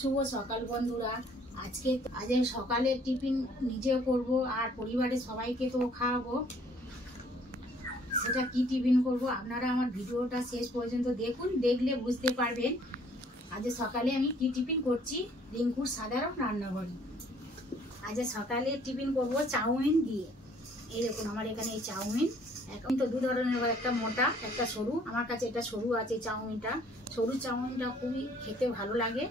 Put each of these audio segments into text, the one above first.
শুভ সকাল বন্ধুরা। আজ সকালে টিফিন নিজেও করব আর পরিবারের সবাইকে তো খাওয়াবো। সেটা কি টিফিন করব আপনারা আমার ভিডিওটা শেষ পর্যন্ত দেখুন, দেখলে বুঝতে পারবেন আজ সকালে আমি কি টিফিন করছি। রিঙ্কুর সাধারণ রান্নাঘরে আজ সকালে টিফিন করব চাউমিন দিয়ে। এই দেখুন আমার এখানে এই চাউমিন, এখন তো দু ধরনের, একটা মোটা একটা সরু। আমার কাছে এটা সরু আছে চাউমিনটা। সরু চাউমিনটা খুবই খেতে ভালো লাগে।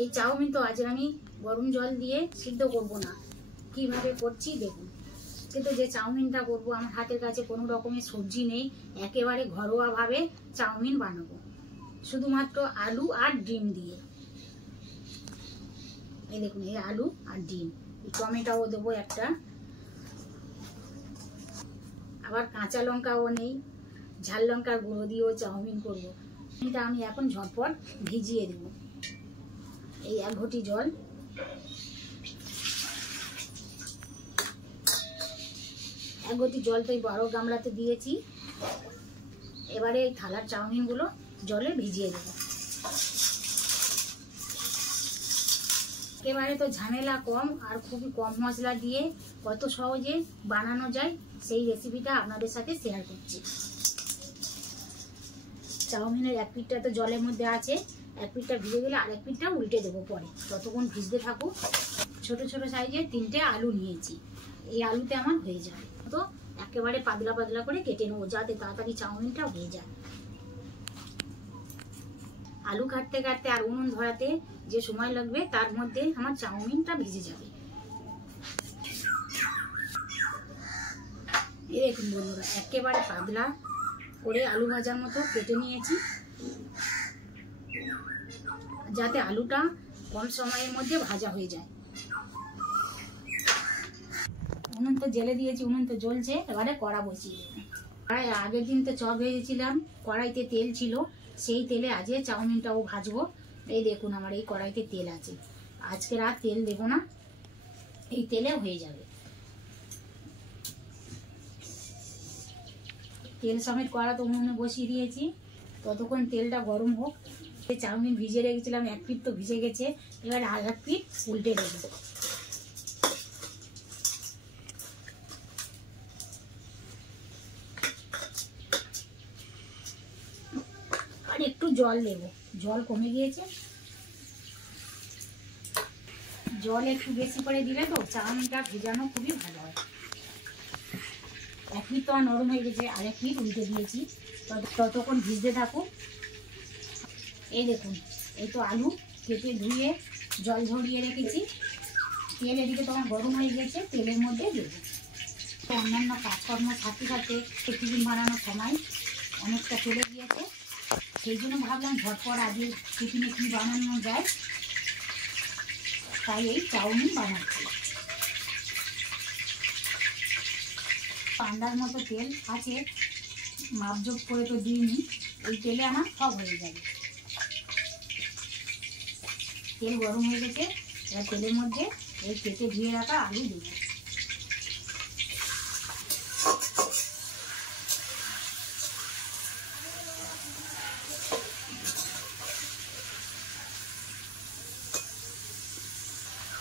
এই চাউমিন তো আজ আমি গরম জল দিয়ে সিদ্ধ করব না, কিভাবে করছি দেখুন। কিন্তু যে চাউমিনটা করব আমার হাতের কাছে কোনো রকমের সবজি নেই, একেবারে ঘরোয়াভাবে চাউমিন বানাবো শুধুমাত্র আলু আর ডিম দিয়ে। এই দেখুন এই আলু আর ডিম, টমেটোও দেবো একটা, আবার কাঁচা লঙ্কাও নেই, ঝাল লঙ্কার গুঁড়ো দিয়েও চাউমিন করবো। এটা আমি এখন ঝটপট ভিজিয়ে দেবো। এই 1 ঘটি জল, তো এই বড় গামলাতে দিয়েছি। এবারে এই থালার চাউমিনগুলো জলে ভিজিয়ে দেবো। এবারে তো ঝামেলা কম আর খুবই কম মশলা দিয়ে কত সহজে বানানো যায় সেই রেসিপিটা আপনাদের সাথে শেয়ার করছি। চাউমিনের এক পিঠটা তো জলের মধ্যে আছে, এক পিঠটা ভিজে গেলে আর এক পিঠটা উল্টে দেবো পরে, ততক্ষণ ভিজতে থাকুক। ছোট ছোট সাইজের 3টে আলু নিয়েছি, এই আলুতে আমার হয়ে যাবে। তো একেবারে পাতলা পাতলা করে কেটে নেবো যাতে তাড়াতাড়ি চাউমিনটা হয়ে যায়। আলু কাটতে কাটতে আর উনুন ধরাতে যে সময় লাগবে তার মধ্যে আমার চাউমিনটা ভিজে যাবে। এই দেখুন বন্ধুরা, একেবারে পাতলা করে আলু ভাজার মতো কেটে নিয়েছি যাতে আলুটা কম সময়ের মধ্যে ভাজা হয়ে যায়। উনুন তো জেলে দিয়েছি, উনুন তো জ্বলছে। এবারে কড়া বসিয়ে দেবো। আগের দিন তো চপ ভেজেছিলাম, কড়াইতে তেল ছিল, সেই তেলে আজকে চাউমিনটাও ভাজবো। এই দেখুন আমার এই কড়াইতে তেল আছে, আজকে আর তেল দেবো না, এই তেলে হয়ে যাবে। তেল সমেত কড়া তো উনুনে বসিয়ে দিয়েছি, ততক্ষণ তেলটা গরম হোক। চাউমিন ভিজে রেখেছিলাম, এক পিঠ তো ভিজে গেছে, এবার আর এক পিঠ উল্টে দেবো। আর একটু জল দেবো, জল কমে গিয়েছে, জল একটু বেশি করে দিলে তো চাউমিনটা ভেজানো খুবই ভালো হয়। এক পিঠ তো আর নরম হয়ে গেছে, আর এক পিঠ উল্টে দিয়েছি, ততক্ষণ ভিজতে থাকুক। এই দেখুন এই তো আলু কেটে ধুয়ে জল ঝরিয়ে রেখেছি, তেল এদিকে তখন গরম হয়ে গেছে, তেলের মধ্যে দেবো। অন্যান্য কাজকর্ম থাকতে থাকতে টিফিন বানানোর সময় অনেকটা চলে গিয়েছে, সেই জন্য ভাবলাম ঝটপট আগে টিফিনে কী বানানো যায়, তাই এই চাউমিন বানাচ্ছি। পান্ডার মতো তেল আছে, মাপজোপ করে তো দিইনি, এই তেলে আমার সব হয়ে যাবে। তেল গরম হয়ে গেছে, এবার তেলের মধ্যে এই কেটে ধুয়ে রাখা আলু দেবো।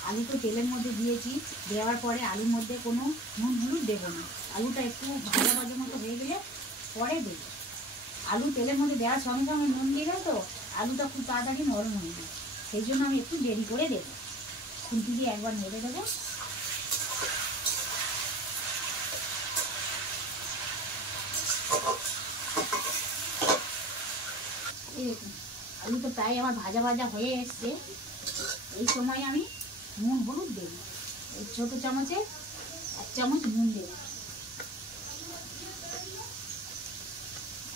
আলু তো তেলের মধ্যে দিয়েছি, দেওয়ার পরে আলুর মধ্যে কোনো নুন হলুদ দেবো না। আলুটা একটু ভাজা ভাজার মতো হয়ে গেলে পরে দেবো। আলু তেলের মধ্যে দেওয়ার সঙ্গে সঙ্গে নুন দিলে তো আলুটা খুব তাড়াতাড়ি নরম হয়ে যায়, সেই জন্য আমি একটু দেরি করে দেবো। খুন্তি দিয়ে একবার নেড়ে দেবো। এই দেখুন আলু তো প্রায় আমার ভাজা ভাজা হয়ে এসছে, এই সময় আমি নুন হলুদ দেবো। এই ছোটো চামচে 1 চামচ নুন দেবো,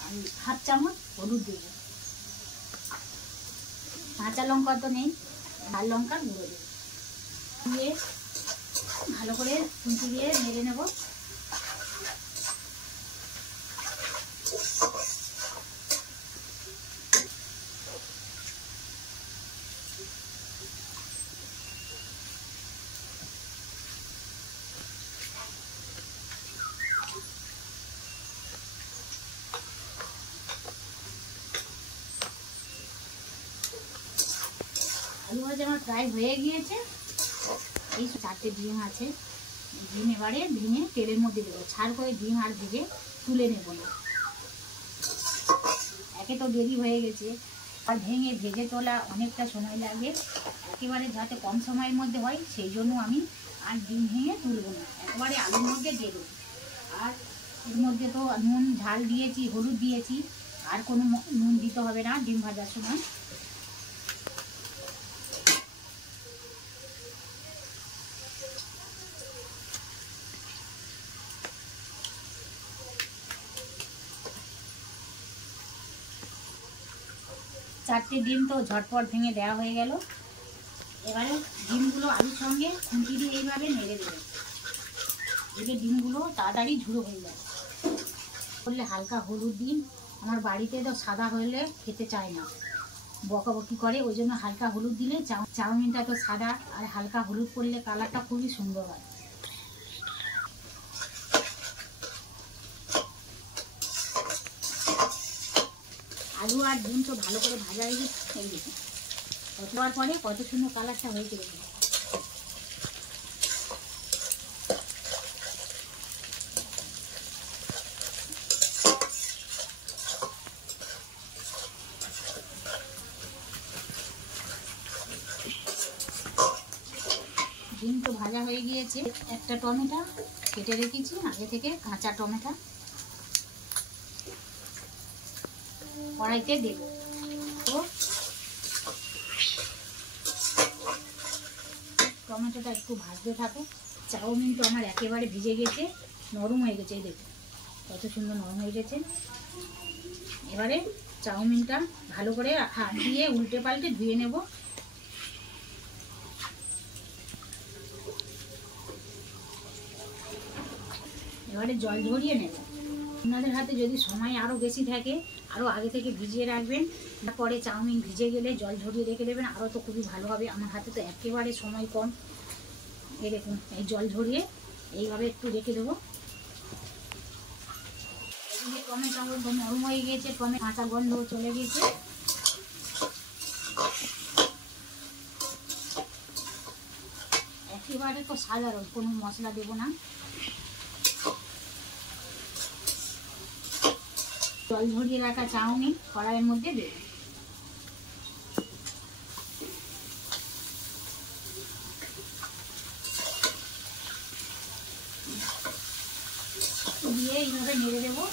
আর 1/2 চামচ হলুদ দেবো। কাঁচা লঙ্কা তো নেই, লাল লঙ্কার গুঁড়ো দেবো। দিয়ে ভালো করে খুন্তি দিয়ে নেড়ে নেব। আলু ভাজা আমার প্রায় হয়ে গিয়েছে। এই 4টে ডিম আছে, ডিম এবারে ভেঙে তেলের মধ্যে দেবো। ছাড় করে ডিম আর ভেজে তুলে নেব না, একে তো দেরি হয়ে গেছে, আর ভেঙে ভেজে তোলা অনেকটা সময় লাগে। একেবারে যাতে কম সময়ের মধ্যে হয় সেই জন্য আমি আর ডিম ভেঙে তুলব না, একবারে আলুর মধ্যে দিয়ে দেবো। আর এর মধ্যে তো নুন ঝাল দিয়েছি, হলুদ দিয়েছি, আর কোনো নুন দিতে হবে না ডিম ভাজার সময়। চারটে ডিম তো ঝটপট ভেঙে দেওয়া হয়ে গেল। এবারে ডিমগুলো আলুর সঙ্গে খুন্তি দিয়ে এইভাবে নেড়ে দেবেন, এতে ডিমগুলো তাড়াতাড়ি ঝুড়ো হয়ে যায়। করলে হালকা হলুদ দিন, আমার বাড়িতে তো সাদা হলে খেতে চায় না, বকাবকি করে, ওই জন্য হালকা হলুদ দিলে চাউমিনটা তো সাদা, আর হালকা হলুদ করলে কালারটা খুবই সুন্দর হয়। আলু আর ডিম তো ভালো করে ভাজা হয়ে গেছে, কতবার পরে কত সুন্দর কালারটা হয়েছে দেখুন। ডিম তো ভাজা হয়ে গিয়েছে। একটা টমেটো কেটে রেখেছি আগে থেকে, কাঁচা টমেটো কড়াইতে দেব। তো টমেটোটা একটু ভাজতে থাকো। চাউমিন তো আমার একেবারে ভিজে গেছে, নরম হয়ে গেছে, এই দেখুন কত সুন্দর নরম হয়ে গেছে। এবারে চাউমিনটা ভালো করে হাত দিয়ে উল্টে পাল্টে ধুয়ে নেব। এবারে জল ঝরিয়ে নেব। আপনাদের হাতে যদি সময় আরও বেশি থাকে আরও আগে থেকে ভিজিয়ে রাখবেন, তারপরে চাউমিন ভিজে গেলে জল ঝরিয়ে রেখে দেবেন, আরও তো খুবই ভালো হবে। আমার হাতে তো একেবারে সময় কম। এই দেখুন এই জল ঝরিয়ে এইভাবে একটু রেখে দেবো। টমেটো নরম হয়ে গিয়েছে, টমেটো কাঁচা গন্ধ চলে গেছে। একেবারে তো সাধারণ, কোনো মশলা দেবো না। জল ঝরিয়ে রাখা চাউমিন কড়াইয়ের মধ্যে দেবো। দিয়ে এইভাবে নেড়ে দেবো।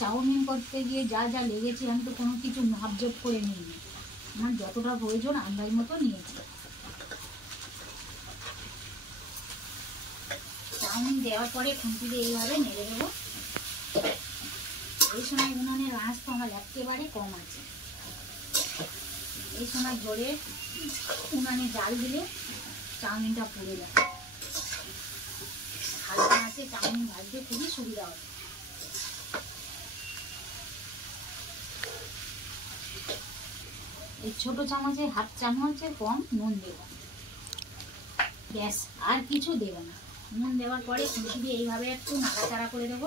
চাউমিন করতে গিয়ে যা যা লেগেছে আমি তো কোনো কিছু মাপজোপ করে নিইনি, আমার যতটা প্রয়োজন আন্দাজ মতো নিয়েছি। চাউমিন দেওয়ার পরে খুন্তি দিয়ে এইভাবে নেড়ে দেবো। এই সময় উনুনের আঁচ তো আমার একেবারে কম আছে, এই সময় জোরে উনানে জাল দিলে চাউমিনটা পুড়ে যায়। হালকা আছে চাউমিন ভাজতে খুবই সুবিধা হবে। এই ছোট চামচে হাফ চামচের কম নুন দেব, ব্যাস আর কিছু দেব না। নুন দেওয়ার পরে খুন্তি দিয়ে এইভাবে একটু নাড়াচাড়া করে দেবো,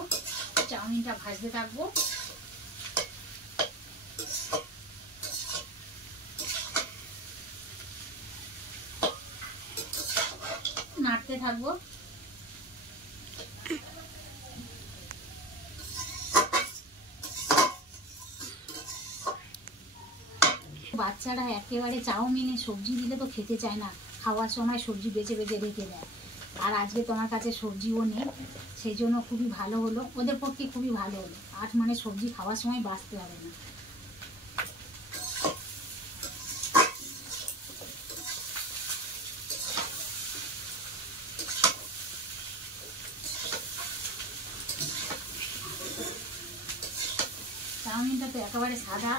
চাউমিনটা ভাজতে থাকবো। নাড়তে থাকবো। বাচ্চারা একেবারে চাউমিনে সবজি দিলে তো খেতে চায় না, খাওয়ার সময় সবজি বেছে বেছে রেখে দেয়। আর আজকে তোমার কাছে সবজিও নেই, সেই জন্য খুবই ভালো হলো, ওদের পক্ষে খুবই ভালো হলো। আজ মানে সবজি খাওয়ার সময় বাঁচতে হবে না। চাউমিনটা তো একেবারে সাদা,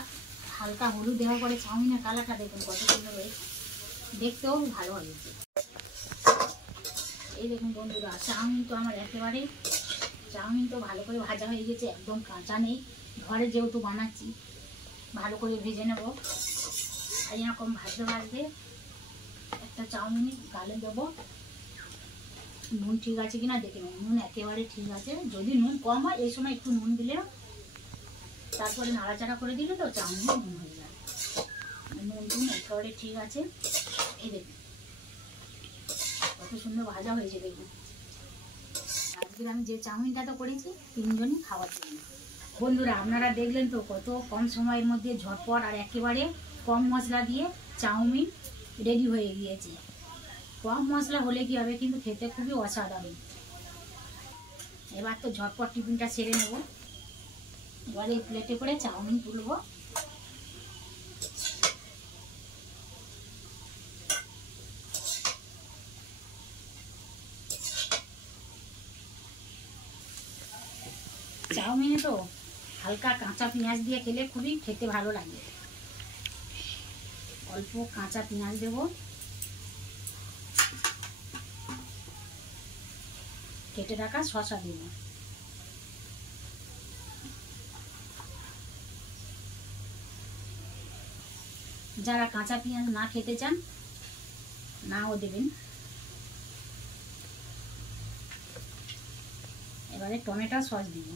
হালকা হলুদ দেওয়ার পরে চাউমিনের কালারটা দেখুন কত সুন্দর হয়েছে, দেখতেও ভালো হয়েছে। এই দেখুন বন্ধুরা, চাউমিন তো আমার একেবারে চাউমিন তো ভালো করে ভাজা হয়ে গেছে, একদম কাঁচা নেই। ঘরে যেহেতু বানাচ্ছি ভালো করে ভেজে নেব। আর এরকম ভাজতে ভাজতে একটা চাউমিন গালে দেবো। নুন ঠিক আছে কিনা দেখে নেব। নুন একেবারে ঠিক আছে। যদি নুন কম হয় এই সময় একটু নুন দিলে, তারপরে নাড়াচাড়া করে দিলে তো চাউমিন নুন হয়ে যায়। নুন টুন একেবারে ঠিক আছে। এই দেখুন কত সুন্দর ভাজা হয়েছে দেখুন। আজকে আমি যে চাউমিনটা তো করেছি 3 জনই খাওয়ার জন্য। বন্ধুরা আপনারা দেখলেন তো কত কম সময়ের মধ্যে ঝটপট আর একেবারে কম মশলা দিয়ে চাউমিন রেডি হয়ে গিয়েছে। কম মশলা হলে কি হবে, কিন্তু খেতে খুবই অসাধারণ। এবার তো ঝটপট টিফিনটা সেরে নেব। এবার এই প্লেটে করে চাউমিন তুলব। চাউমিনে তো হালকা কাঁচা পেঁয়াজ দিয়ে খেলে খুবই খেতে ভালো লাগে। অল্প কাঁচা পেঁয়াজ দেব, কেটে রাখা শসা দেব। যারা কাঁচা পেঁয়াজ না খেতে চান নাও দেবেন। এবারে টমেটো সস দিব।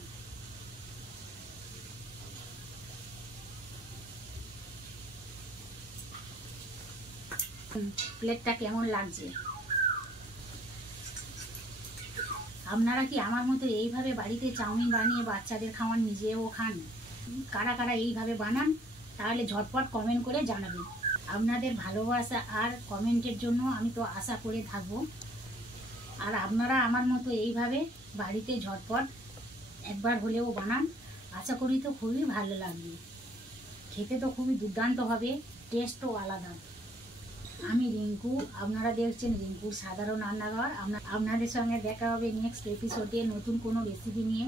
প্লেটটা কেমন লাগছে? আপনারা কি আমার মতো এইভাবে বাড়িতে চাউমিন বানিয়ে বাচ্চাদের খাওয়ান, নিজেও খান? কারা কারা এইভাবে বানান তাহলে ঝটপট কমেন্ট করে জানাবেন। আপনাদের ভালোবাসা আর কমেন্টের জন্য আমি তো আশা করে থাকবো। আর আপনারা আমার মতো এইভাবে বাড়িতে ঝটপট একবার হলেও বানান, আশা করি তো খুবই ভালো লাগবে। খেতে তো খুবই দুর্দান্ত হবে, টেস্টও আলাদা। আমি রিঙ্কু, আপনারা দেখছেন রিঙ্কুর সাধারণ রান্নাঘর। আপনাদের সঙ্গে দেখা হবে নেক্সট এপিসোডে নতুন কোনো রেসিপি নিয়ে।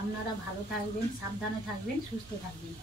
আপনারা ভালো থাকবেন, সাবধানে থাকবেন, সুস্থ থাকবেন।